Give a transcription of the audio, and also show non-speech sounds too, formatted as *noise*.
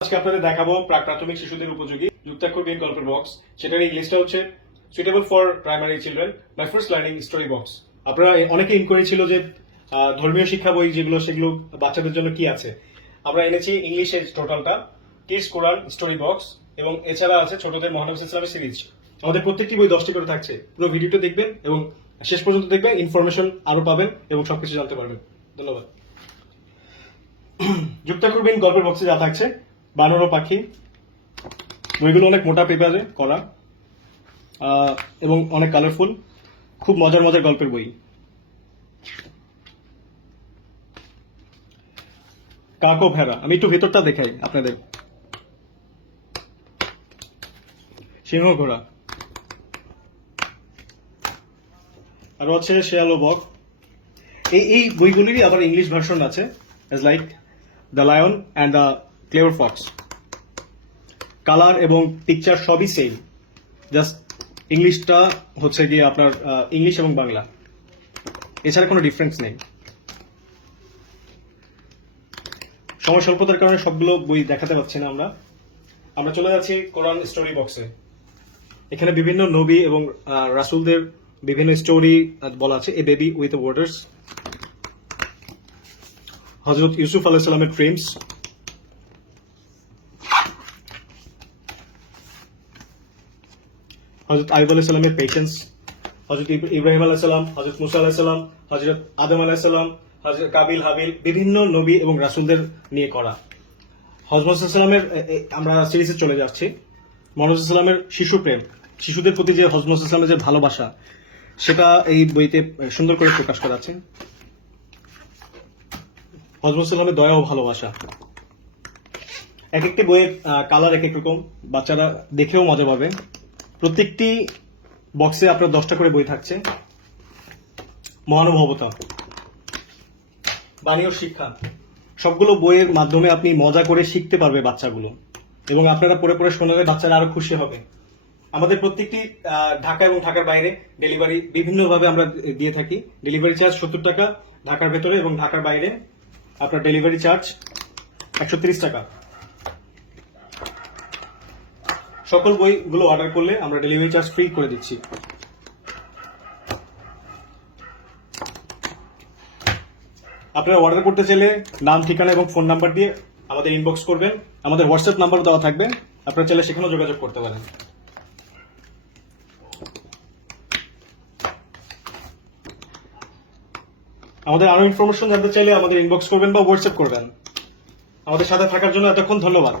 আজকে আপনাদের দেখাবো প্রাক প্রাথমিক শিশুদের উপযোগী যুক্তাক্ষর গেম গল্পের বক্স সেটার ইংলিশটা হচ্ছে suitable for primary children my first learning story box আপনারা অনেকে ইনকোয়ারি ছিল যে ধর্মীয় শিক্ষা বই যেগুলো, সেগুলো বাচ্চাদের জন্য কি আছে? আমরা এনেছি ইংলিশের টোটালটা কিডস কোরআন স্টোরি বক্স এবং এছাড়া আছে ছোটদের মহানবী ইসলামের সিরিজ আমাদের প্রত্যেকটি বই দশটি করে থাকছে। পুরো ভিডিওটা দেখবেন এবং শেষ পর্যন্ত দেখবেন ইনফরমেশন আরও পাবেন এবং সবকিছু জানতে পারবেন। ধন্যবাদ। *clears throat* যুক্তাক্ষর বিন গল্পের বক্সে যা থাকছে বানর পাখি। বইগুলো অনেক মোটা পেপারে করা। এবং অনেক কালারফুল খুব মজার মজার গল্পের বই। কাকো ভেড়া। আমি একটু ভেতরটা দেখাই আপনাদের। সিংহ ঘোড়া। আরও আছে শেয়ালো বক। এই এই বইগুলিরই আবার ইংলিশ ভার্সন আছে। Like the lion and the clever fox colour এবং পিকচার সবই সেম জাস্ট ইংলিশটা হচ্ছে গিয়ে আপনার ইংলিশ এবং বাংলা। এছাড়া কোনো ডিফারেন্স নেই। সময় স্বল্পতার কারণে সবগুলো বই দেখাতে পাচ্ছি না আমরা। আমরা চলে যাচ্ছি কোরআন স্টোরি বক্সে এখানে বিভিন্ন নবী এবং রাসূলদের বিভিন্ন স্টোরি বলা আছে এ বেবি উইথ ওয়াটার্স হজরত ইউসুফ আলাহ সাল্লামের ড্রিমস হজরত আইব আলাহ সাল্লামের পেশেন্স হজরত ইব- ইব্রাহিম আলাহ সাল্লাম হজরত মুসা আলাহ সাল্লাম হজরত আদম আলাহ সাল্লাম হজরত কাবিল হাবিল, বিভিন্ন নবী এবং রাসুলদের নিয়ে করা। হজরত সাল্লামের আমরা সিরিজে চলে যাচ্ছি। মনোজ সাল্লামের শিশু প্রেম, শিশুদের প্রতি যে হজরত সাল্লামের যে ভালোবাসা, সেটা এই বইতে সুন্দর করে প্রকাশ করা আছে। হজরত সাল্লামের দয়া ও ভালোবাসা। এক একটি বইয়ের কালার এক এক রকম, বাচ্চারা দেখেও মজা পাবে। প্রত্যেকটি বক্সে আপনার দশটা করে বই থাকছে। মহানুভবতা। বাণী ও শিক্ষা। সবগুলো বইয়ের মাধ্যমে আপনি মজা করে শিখতে পারবে বাচ্চাগুলো। এবং আপনারা পড়ে পড়ে শোনালে বাচ্চারা আরও খুশি হবে। আমাদের প্রত্যেকটি ঢাকা এবং ঢাকার বাইরে ডেলিভারি বিভিন্নভাবে আমরা দিয়ে থাকি। ডেলিভারি চার্জ সত্তর টাকা ঢাকার ভেতরে এবং ঢাকার বাইরে আপনার ডেলিভারি চার্জ একশো ত্রিশ টাকা। সকল বইগুলো অর্ডার করলে আমরা ডেলিভারি চার্জ ফ্রি করে দিচ্ছি। আপনারা অর্ডার করতে চাইলে নাম, ঠিকানা এবং ফোন নাম্বার দিয়ে আমাদের ইনবক্স করবেন। আমাদের হোয়াটসঅ্যাপ নাম্বার দেওয়া থাকবে। আপনারা চাইলে সেখানেও যোগাযোগ করতে পারেন। আমাদের আরও ইনফরমেশন জানতে চাইলে আমাদের ইনবক্স করবেন বা হোয়াটসঅ্যাপ করবেন। আমাদের সাথে থাকার জন্য এতক্ষণ ধন্যবাদ।